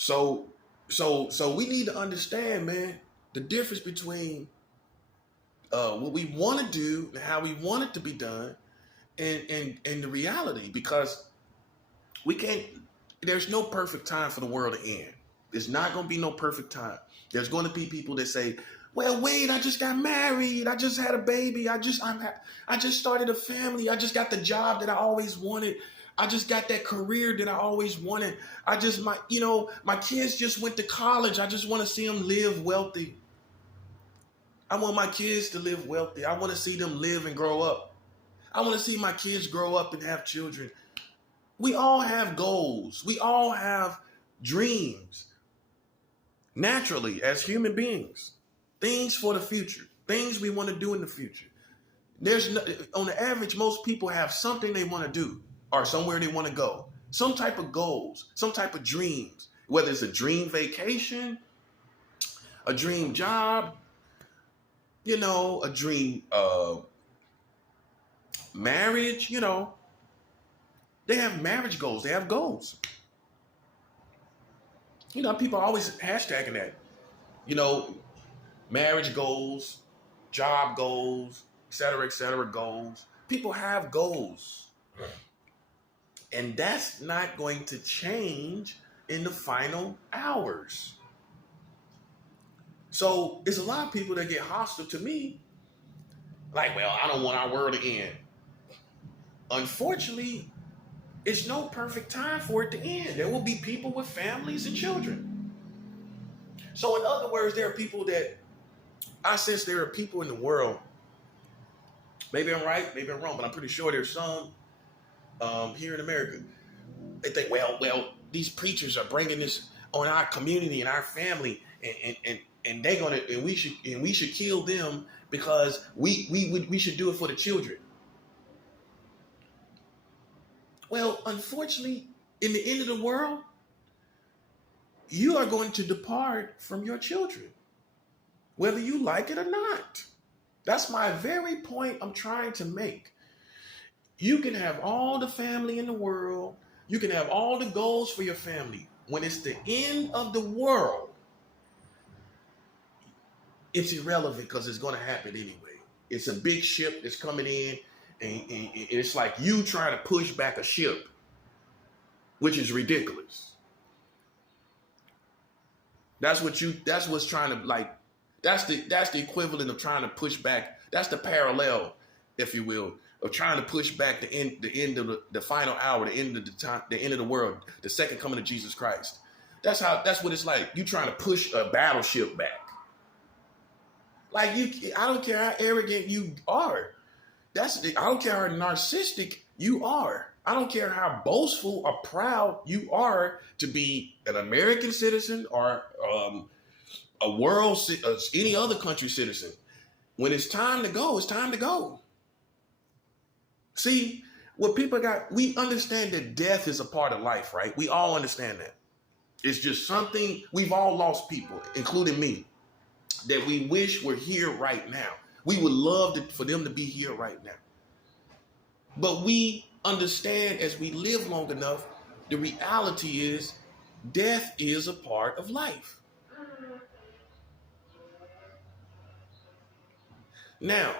So so we need to understand, man, the difference between what we want to do and how we want it to be done, and the reality, because we can't. There's no perfect time for the world to end. There's not going to be no perfect time. There's going to be people that say, "Well, wait, I just got married. I just had a baby. I just started a family. I just got the job that I always wanted. I just got that career that I always wanted. My kids just went to college. I just want to see them live wealthy. I want my kids to live wealthy. I want to see them live and grow up. I want to see my kids grow up and have children." We all have goals. We all have dreams. Naturally, as human beings, things for the future, things we want to do in the future. On the average, most people have something they want to do or somewhere they want to go. Some type of goals, some type of dreams, whether it's a dream vacation, a dream job, a dream marriage, They have marriage goals. They have goals. People are always hashtagging that. You know, marriage goals, job goals, et cetera, goals. People have goals. And that's not going to change in the final hours. So it's a lot of people that get hostile to me. Like, well, I don't want our world to end. Unfortunately, it's no perfect time for it to end. There will be people with families and children. So in other words, there are people that I sense there are people in the world. Maybe I'm right, maybe I'm wrong, but I'm pretty sure there's some here in America. They think, well, these preachers are bringing this on our community and our family, and they're gonna, and we should kill them because we should do it for the children. Well, unfortunately, in the end of the world, you are going to depart from your children, whether you like it or not. That's my very point I'm trying to make. You can have all the family in the world. You can have all the goals for your family. When it's the end of the world, it's irrelevant because it's going to happen anyway. It's a big ship that's coming in, and it's like you trying to push back a ship, which is ridiculous. That's what's trying to, like, that's the equivalent of trying to push back. That's the parallel, if you will, of trying to push back the end of the final hour, the end of the time, the end of the world, the second coming of Jesus Christ. That's what it's like. You trying to push a battleship back. Like, I don't care how arrogant you are. I don't care how narcissistic you are. I don't care how boastful or proud you are to be an American citizen or any other country citizen. When it's time to go, it's time to go. See, what people we understand that death is a part of life, right? We all understand that. It's just something, we've all lost people, including me, that we wish were here right now. We would love for them to be here right now. But we understand as we live long enough, the reality is death is a part of life. Now,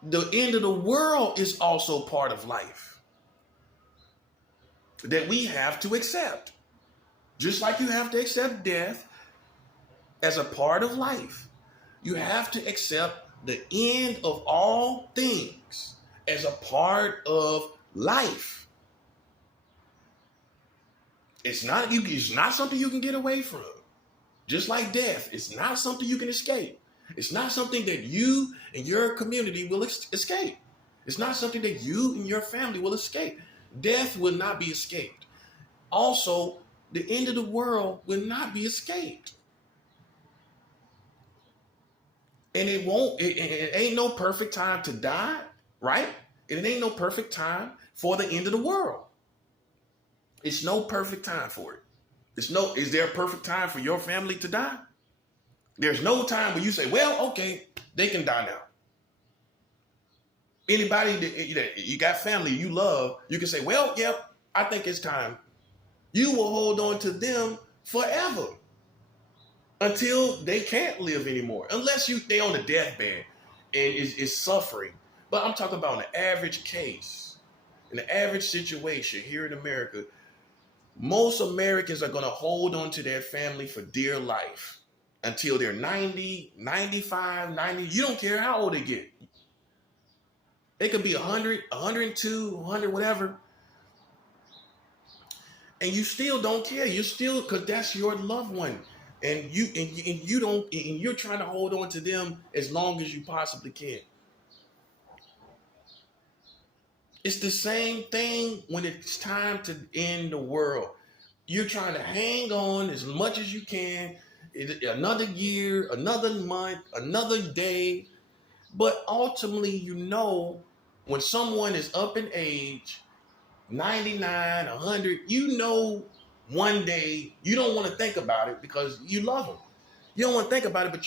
the end of the world is also part of life that we have to accept. Just like you have to accept death as a part of life, you have to accept the end of all things as a part of life. It's not something you can get away from. Just like death, it's not something you can escape. It's not something that you and your community will escape. It's not something that you and your family will escape. Death will not be escaped. Also, the end of the world will not be escaped. And it ain't no perfect time to die, right? And it ain't no perfect time for the end of the world. It's no perfect time for it. Is there a perfect time for your family to die? There's no time where you say, well, okay, they can die now. Anybody that you got family you love, you can say, well, yep, I think it's time. You will hold on to them forever until they can't live anymore, unless they on the deathbed and is suffering. But I'm talking about an average case, in the average situation here in America. Most Americans are going to hold on to their family for dear life until they're 90, 95, 90. You don't care how old they get. They could be 100, 102, 100, whatever. And you still don't care. You still, because that's your loved one. And you don't, and you're trying to hold on to them as long as you possibly can. It's the same thing when it's time to end the world. You're trying to hang on as much as you can, another year, another month, another day. But ultimately, when someone is up in age, 99, 100, one day, you don't want to think about it because you love them. You don't want to think about it, but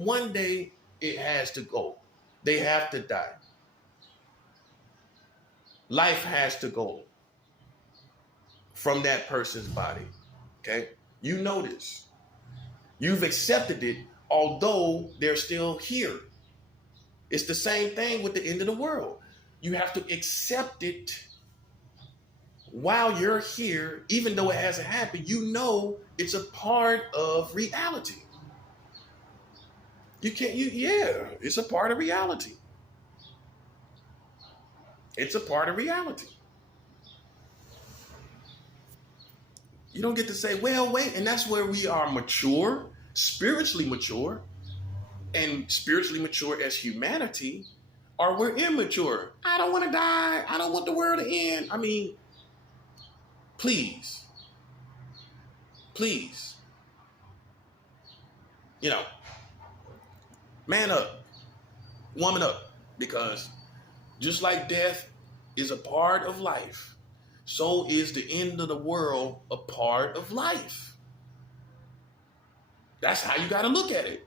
one day it has to go. They have to die. Life has to go from that person's body. Okay? You know this. You've accepted it, although they're still here. It's the same thing with the end of the world. You have to accept it while you're here, even though it hasn't happened. It's a part of reality. It's a part of reality. It's a part of reality. You don't get to say, well, wait, and that's where we are mature, spiritually mature, and spiritually mature as humanity, or we're immature. I don't want to die. I don't want the world to end. I mean, please, man up, woman up, because just like death is a part of life, so is the end of the world a part of life. That's how you got to look at it.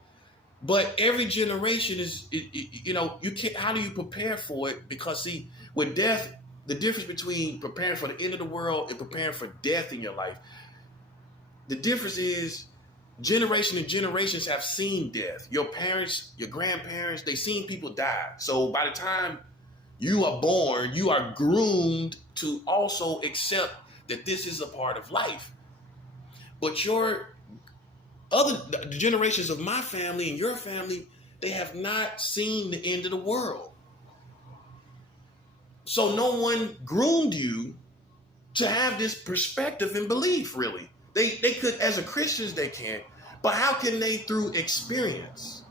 But every generation you can't, how do you prepare for it? Because see, with death, the difference between preparing for the end of the world and preparing for death in your life, the difference is generation and generations have seen death. Your parents, your grandparents, they've seen people die. So by the time you are born, you are groomed to also accept that this is a part of life. But the generations of my family and your family, they have not seen the end of the world. So no one groomed you to have this perspective and belief, really. They could, as a Christians, they can. But how can they through experience?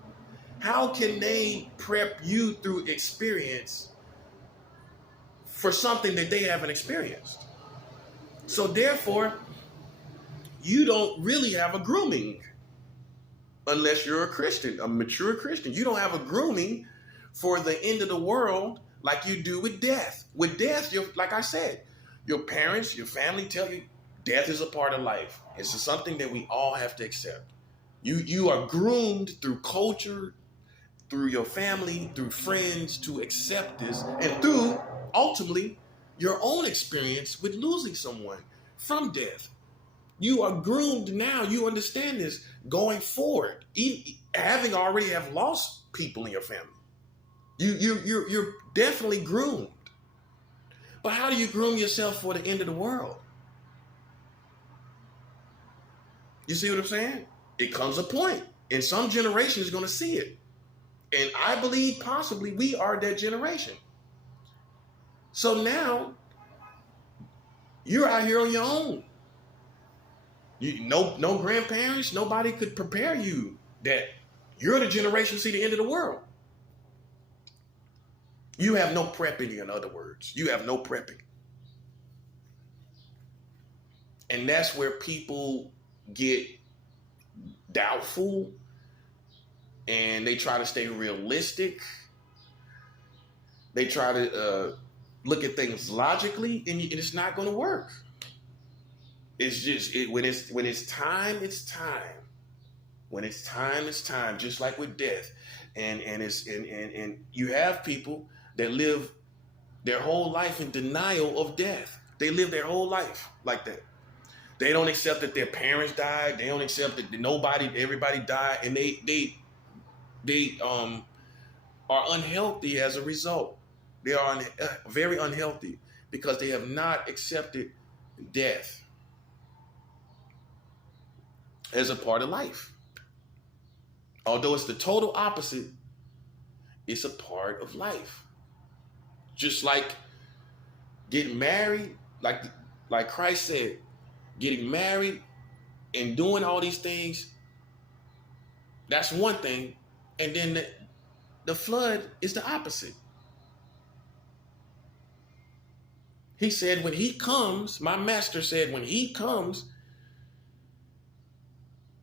How can they prep you through experience for something that they haven't experienced? So therefore, you don't really have a grooming unless you're a Christian, a mature Christian. You don't have a grooming for the end of the world like you do with death. With death, like I said, your parents, your family tell you death is a part of life. It's something that we all have to accept. You are groomed through culture, through your family, through friends to accept this, and through, ultimately, your own experience with losing someone from death. You are groomed now. You understand this going forward, having already have lost people in your family. You're definitely groomed. But how do you groom yourself for the end of the world? You see what I'm saying? It comes a point, and some generation is going to see it. And I believe possibly we are that generation. So now you're out here on your own. No grandparents, nobody could prepare you that you're the generation to see the end of the world. You have no prepping, in other words. You have no prepping. And that's where people get doubtful and they try to stay realistic. They try to look at things logically, and it's not going to work. It's just when it's time, it's time. When it's time, it's time. Just like with death, and you have people that live their whole life in denial of death. They live their whole life like that. They don't accept that their parents died. They don't accept that everybody died, and they are unhealthy as a result. They are very unhealthy because they have not accepted death as a part of life. Although it's the total opposite, it's a part of life. Just like getting married, like Christ said, getting married and doing all these things, that's one thing. And then the flood is the opposite. He said, when he comes, my master said, when he comes,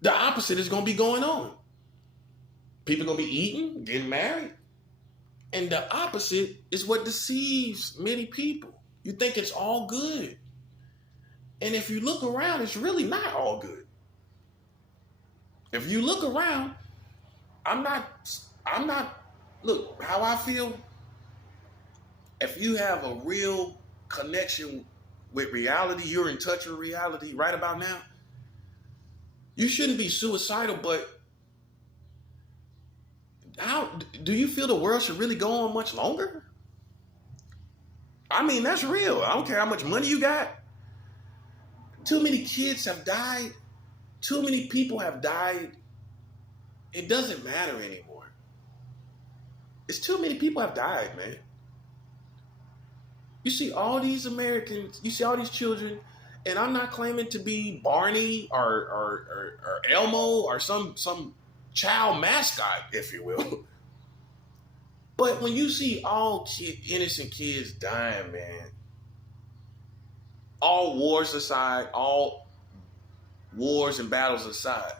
the opposite is going to be going on. People are going to be eating, getting married. And the opposite is what deceives many people. You think it's all good. And if you look around, it's really not all good. If you look around, I'm not, look, how I feel, if you have a real connection with reality, you're in touch with reality right about now, you shouldn't be suicidal, but how do you feel the world should really go on much longer? I mean, that's real. I don't care how much money you got. Too many kids have died. Too many people have died. It doesn't matter anymore. It's too many people have died, man. You see all these Americans, you see all these children, and I'm not claiming to be Barney or Elmo or some child mascot, if you will. But when you see all innocent kids dying, man, all wars aside, all wars and battles aside,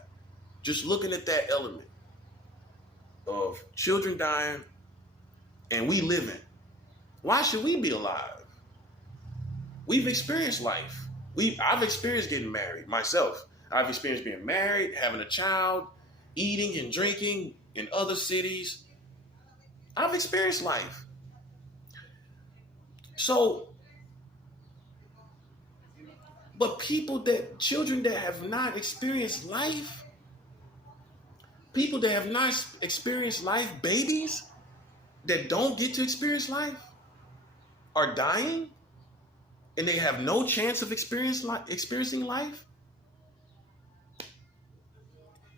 just looking at that element of children dying and we living, why should we be alive? We've experienced life. I've experienced getting married myself. I've experienced being married, having a child, eating and drinking in other cities. I've experienced life. So, but children that have not experienced life, people that have not experienced life, babies that don't get to experience life are dying and they have no chance of experiencing life.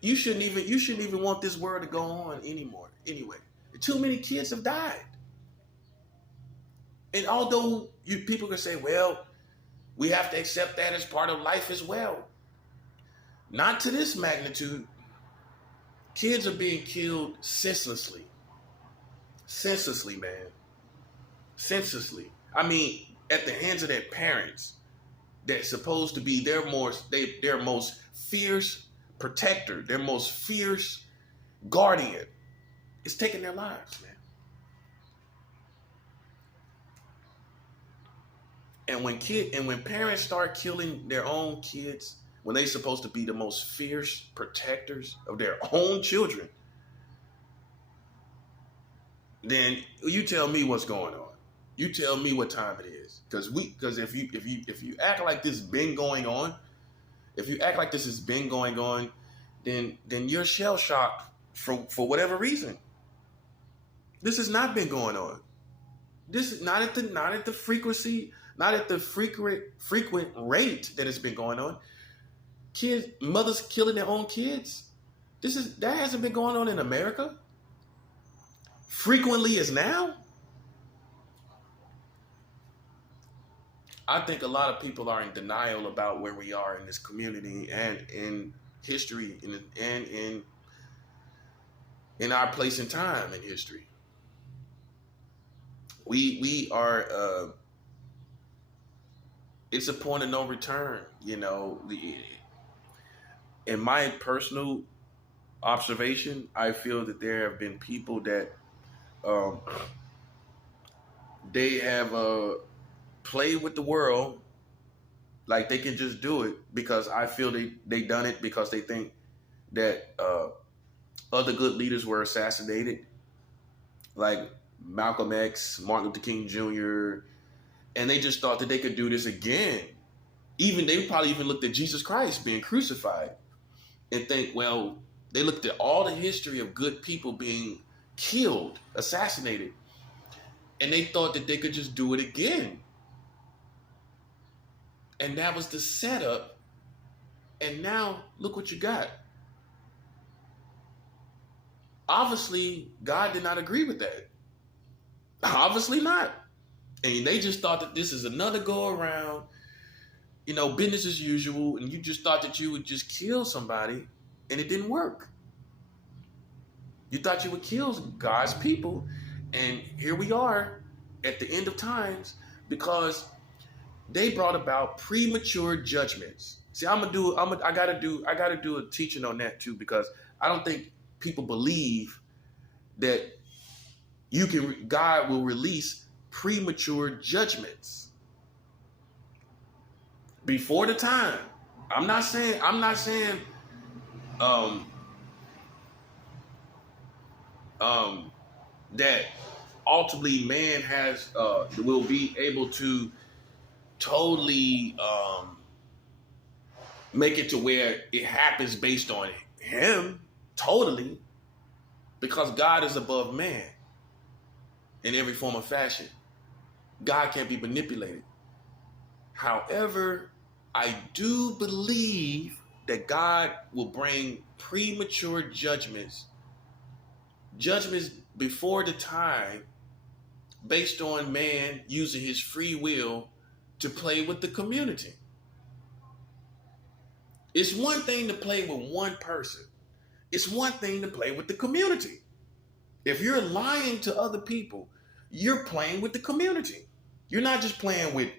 You shouldn't even want this world to go on anymore. Anyway, too many kids have died. And although people can say, well, we have to accept that as part of life as well. Not to this magnitude. Kids are being killed senselessly. Senselessly, man. Senselessly. I mean, at the hands of their parents that's supposed to be their most fierce protector, their most fierce guardian. It's taking their lives, man. And when parents start killing their own kids, when they're supposed to be the most fierce protectors of their own children, then you tell me what's going on. You tell me what time it is. Because if you act like this has been going on, then you're shell shocked for whatever reason. This has not been going on. This is not at the frequency, not at the frequent rate that it's been going on. Mothers killing their own kids. That hasn't been going on in America. Frequently as now. I think a lot of people are in denial about where we are in this community and in history and in our place and time in history. We are. It's a point of no return. You know, in my personal observation, I feel that there have been people that they have played with the world like they can just do it because I feel they done it because they think that other good leaders were assassinated, like Malcolm X, Martin Luther King Jr., and they just thought that they could do this again Even they probably even looked at Jesus Christ being crucified and think, well, they looked at all the history of good people being killed, assassinated, and they thought that they could just do it again. And that was the setup. And now look what you got. Obviously, God did not agree with that. Obviously not. And they just thought that this is another go around, business as usual. And you just thought that you would just kill somebody, and it didn't work. You thought you would kill God's people. And here we are at the end of times because they brought about premature judgments. See, I gotta do a teaching on that too, because I don't think people believe that God will release premature judgments before the time. I'm not saying that ultimately man will be able to totally make it to where it happens based on him totally, because God is above man in every form of fashion. God can't be manipulated. However, I do believe that God will bring premature judgments before the time, based on man using his free will to play with the community. It's one thing to play with one person. It's one thing to play with the community. If you're lying to other people, you're playing with the community. You're not just playing with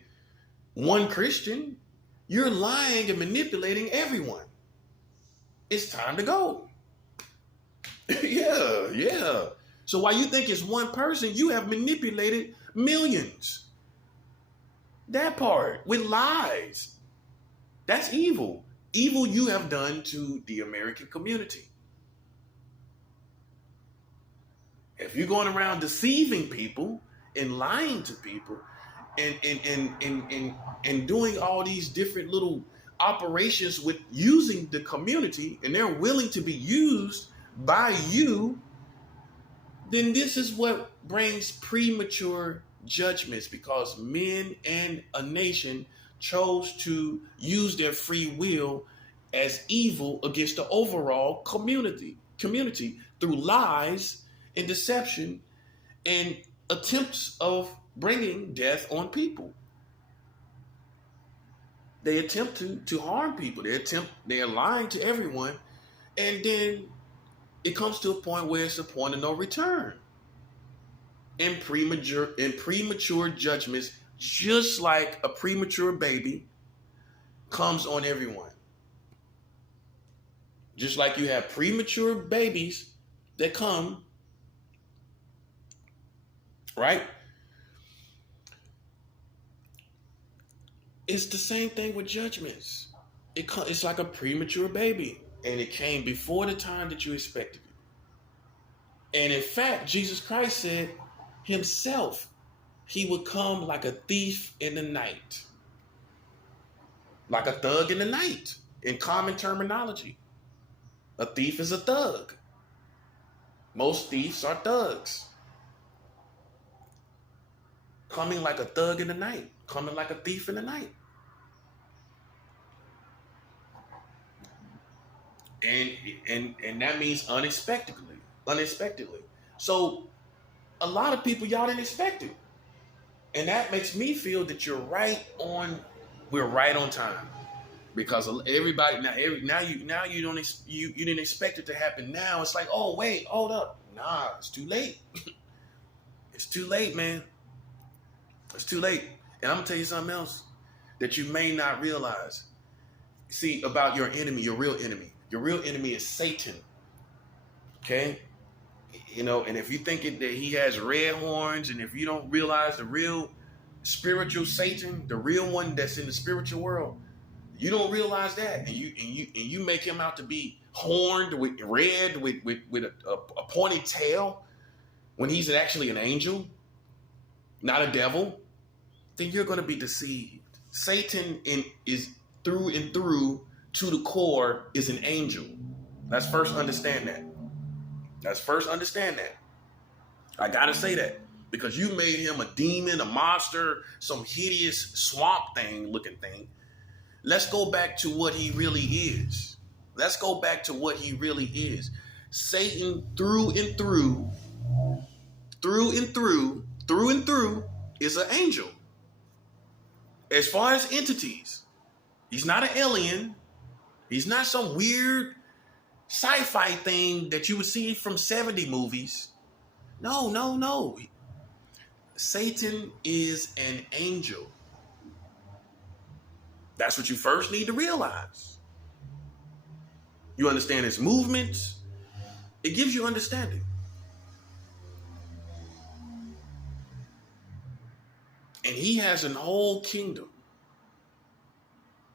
one Christian. You're lying and manipulating everyone. It's time to go. Yeah. So while you think it's one person, you have manipulated millions. That part, with lies. That's evil. Evil you have done to the American community. If you're going around deceiving people and lying to people and doing all these different little operations with using the community, and they're willing to be used by you, then this is what brings premature judgments, because men and a nation chose to use their free will as evil against the overall community through lies and deception and attempts of bringing death on people. They attempt to harm people. They are lying to everyone, and then it comes to a point where it's a point of no return. And premature judgments, just like a premature baby, comes on everyone. Just like you have premature babies that come, right? It's the same thing with judgments. It's like a premature baby, and it came before the time that you expected it. And in fact, Jesus Christ said himself, he would come like a thief in the night. Like a thug in the night, in common terminology. A thief is a thug. Most thieves are thugs. Coming like a thug in the night. Coming like a thief in the night. And that means unexpectedly. So a lot of people, y'all didn't expect it. And that makes me feel that we're right on time. Because everybody now you didn't expect it to happen now. It's like, oh wait, hold up. Nah, it's too late. It's too late, man. It's too late. And I'm gonna tell you something else that you may not realize. See, about your enemy, your real enemy. Your real enemy is Satan. Okay? And if you think that he has red horns, and if you don't realize the real spiritual Satan, the real one that's in the spiritual world, you don't realize that, and you make him out to be horned with red with a pointed tail, when he's actually an angel, not a devil, then you're going to be deceived. Satan is through and through to the core is an angel. Let's first understand that. Let's first understand that. I gotta say that because you made him a demon, a monster, some hideous swamp thing looking thing. Let's go back to what he really is. Let's go back to what he really is. Satan through and through, through and through is an angel. As far as entities, he's not an alien. He's not some weird sci-fi thing that you would see from 70 movies. No, no, no. Satan is an angel. That's what you first need to realize. You understand his movements. It gives you understanding. And he has an whole kingdom.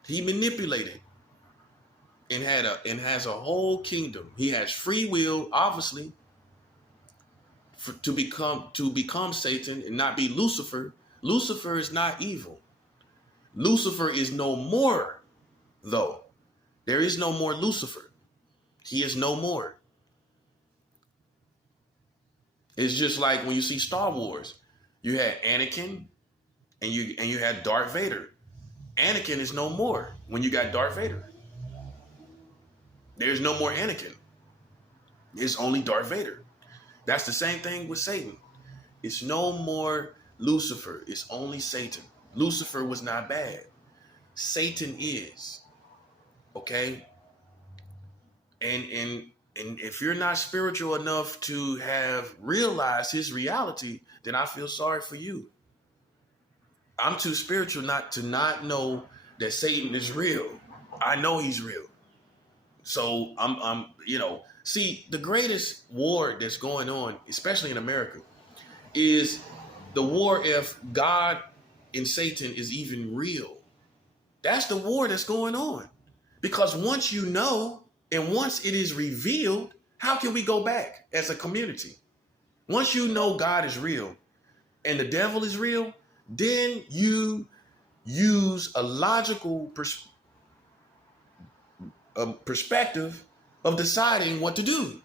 He manipulated and has a whole kingdom. He has free will, obviously, to become Satan and not be Lucifer. Lucifer is not evil. Lucifer is no more, though. There is no more Lucifer. He is no more. It's just like when you see Star Wars, you had Anakin and you had Darth Vader. Anakin is no more when you got Darth Vader. There's no more Anakin. It's only Darth Vader. That's the same thing with Satan. It's no more Lucifer. It's only Satan. Lucifer was not bad. Satan is. Okay? And if you're not spiritual enough to have realized his reality, then I feel sorry for you. I'm too spiritual not to not know that Satan is real. I know he's real. So I'm see, the greatest war that's going on, especially in America, is the war if God and Satan is even real. That's the war that's going on. Because once you know, and once it is revealed, how can we go back as a community? Once you know God is real and the devil is real, then you use a logical perspective of deciding what to do,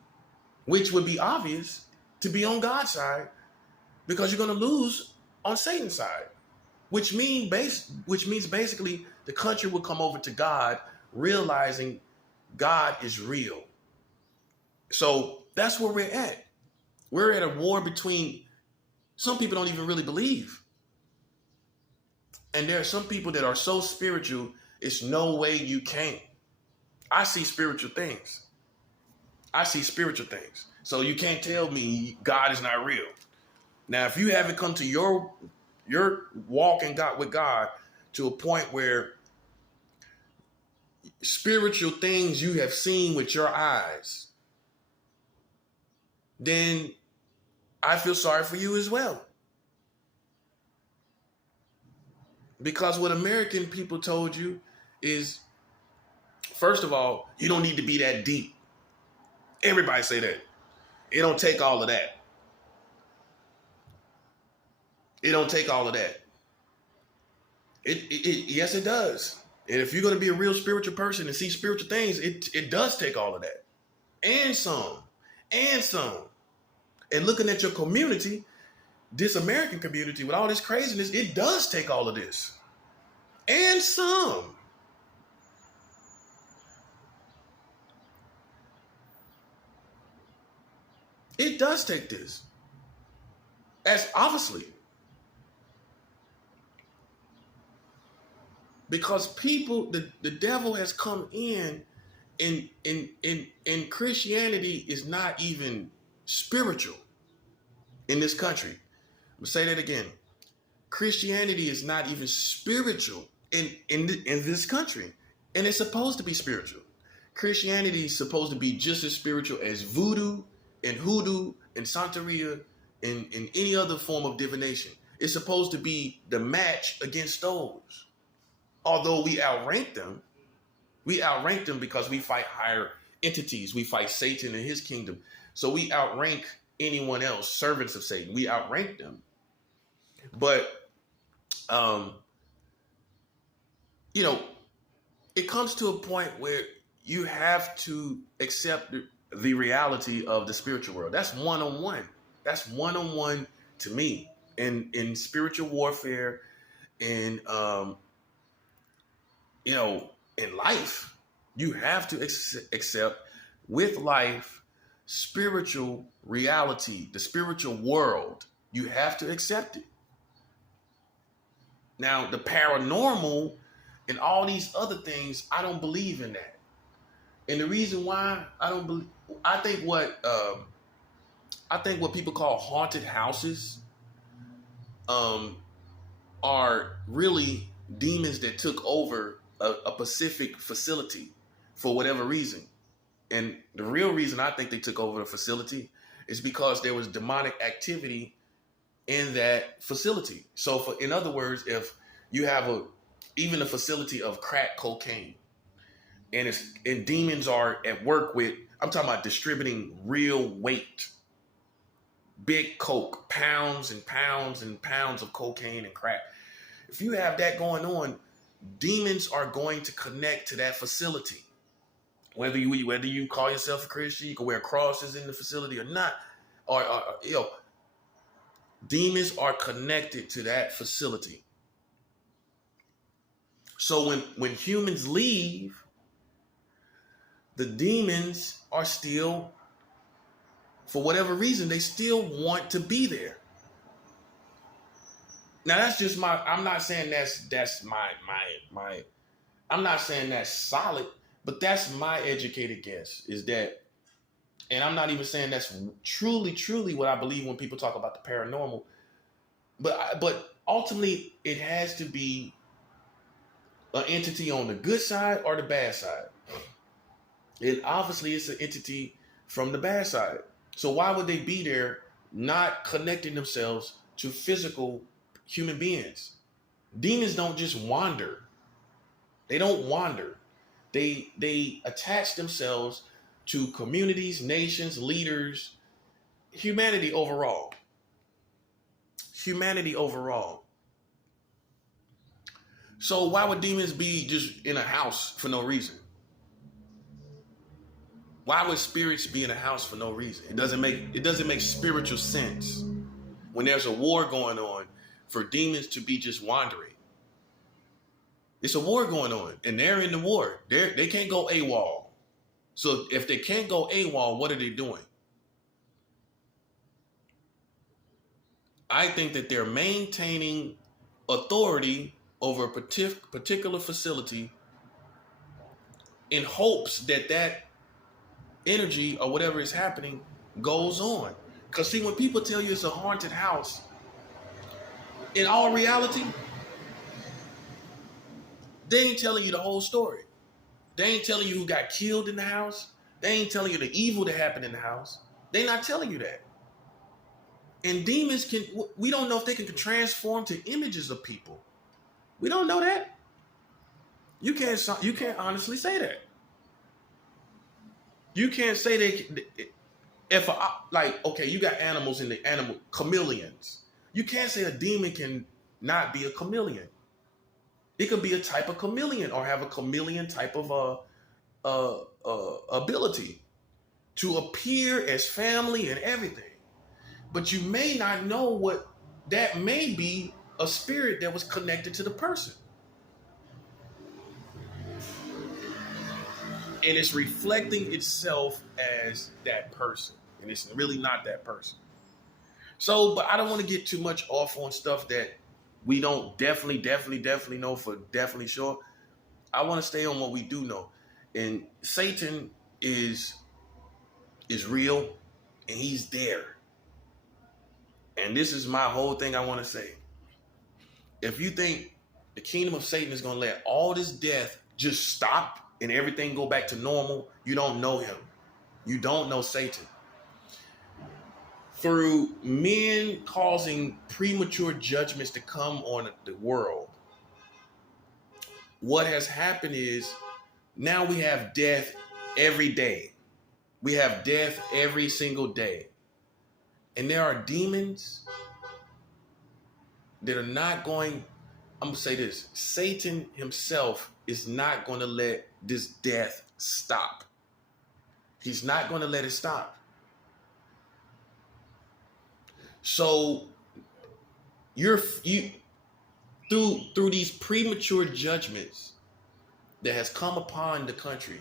which would be obvious to be on God's side because you're going to lose on Satan's side, which means basically the country will come over to God, realizing God is real. So that's where we're at. We're at a war between some people don't even really believe. And there are some people that are so spiritual, it's no way you can. I see spiritual things. I see spiritual things. So you can't tell me God is not real. Now, if you haven't come to your walk in God with God to a point where spiritual things you have seen with your eyes, then I feel sorry for you as well. Because what American people told you is, first of all, you don't need to be that deep. Everybody say that. It don't take all of that. It don't take all of that. Yes, it does. And if you're going to be a real spiritual person and see spiritual things, it does take all of that. And some. And looking at your community, this American community with all this craziness, it does take all of this. And some. It does take this. As obviously. Because people, the devil has come in and Christianity is not even spiritual in this country. I'm gonna say that again. Christianity is not even spiritual in this country. And it's supposed to be spiritual. Christianity is supposed to be just as spiritual as voodoo and hoodoo and Santeria and any other form of divination. It's supposed to be the match against those. Although we outrank them because we fight higher entities. We fight Satan and his kingdom. So we outrank anyone else, servants of Satan. We outrank them. But you know, it comes to a point where you have to accept the reality of the spiritual world. That's one on one. That's one on one to me. In spiritual warfare, in you know, in life, you have to accept with life spiritual reality, the spiritual world. You have to accept it. Now, the paranormal and all these other things, I don't believe in that. And the reason why I don't believe, I think what people call haunted houses um, are really demons that took over a specific facility for whatever reason. And the real reason I think they took over the facility is because there was demonic activity in that facility. So, in other words, if you have even a facility of crack cocaine, and demons are at work with, I'm talking about distributing real weight, big coke, pounds and pounds and pounds of cocaine and crack. If you have that going on, demons are going to connect to that facility. Whether you call yourself a Christian, you can wear crosses in the facility or not, or demons are connected to that facility. So when humans leave, the demons are still, for whatever reason, they still want to be there. Now that's just I'm not saying that's my I'm not saying that's solid, but that's my educated guess is that, and I'm not even saying that's truly what I believe when people talk about the paranormal, but ultimately it has to be an entity on the good side or the bad side. And obviously it's an entity from the bad side. So why would they be there not connecting themselves to physical human beings? Demons don't just wander. They don't wander. They attach themselves to communities, nations, leaders, humanity overall. Humanity overall. So why would demons be just in a house for no reason? Why would spirits be in a house for no reason? It doesn't make spiritual sense when there's a war going on for demons to be just wandering. It's a war going on, and they're in the war. They can't go AWOL. So if they can't go AWOL, what are they doing? I think that they're maintaining authority over a particular facility in hopes that energy or whatever is happening goes on. Because see, when people tell you it's a haunted house, in all reality, they ain't telling you the whole story. They ain't telling you who got killed in the house. They ain't telling you the evil that happened in the house. They're not telling you that. And demons we don't know if they can transform to images of people. We don't know that. You can't honestly say that. You can't say okay, you got animals in the animal, chameleons. You can't say a demon can not be a chameleon. It could be a type of chameleon or have a chameleon type of ability to appear as family and everything. But you may not know what that may be, a spirit that was connected to the person. And it's reflecting itself as that person. And it's really not that person. So, but I don't want to get too much off on stuff that we don't definitely know for definitely sure. I want to stay on what we do know. And Satan is real, and he's there. And this is my whole thing I want to say. If you think the kingdom of Satan is going to let all this death just stop and everything go back to normal, you don't know him. You don't know Satan. Through men causing premature judgments to come on the world, what has happened is now we have death every day. We have death every single day. And there are demons that are not going I'm gonna say this: Satan himself is not going to let this death stop. He's not going to let it stop. So you through these premature judgments that has come upon the country,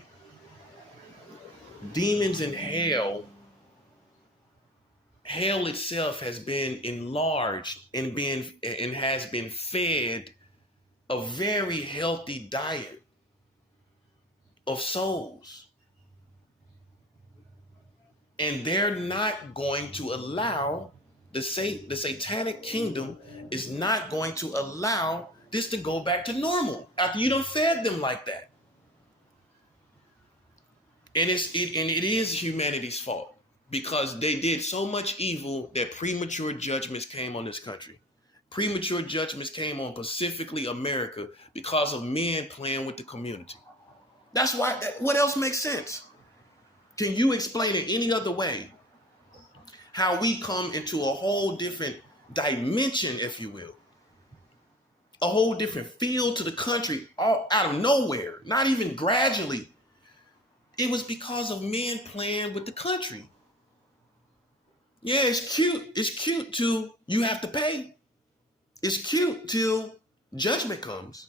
demons in hell itself has been enlarged and has been fed a very healthy diet of souls. And they're not going to allow the satanic kingdom is not going to allow this to go back to normal after you done fed them like that. And it is humanity's fault because they did so much evil that premature judgments came on this country. Premature judgments came on specifically America because of men playing with the community. That's why. What else makes sense? Can you explain it any other way? How we come into a whole different dimension, if you will, a whole different feel to the country, all out of nowhere, not even gradually. It was because of men playing with the country. Yeah, it's cute. It's cute till you have to pay. It's cute till judgment comes.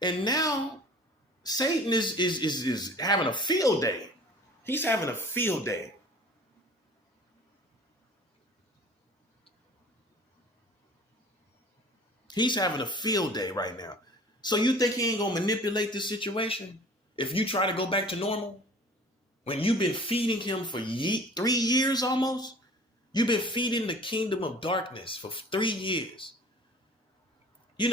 And now Satan is having a field day. He's having a field day. He's having a field day right now. So you think he ain't gonna manipulate this situation if you try to go back to normal? When you've been feeding him for 3 years almost? You've been feeding the kingdom of darkness for 3 years. You know,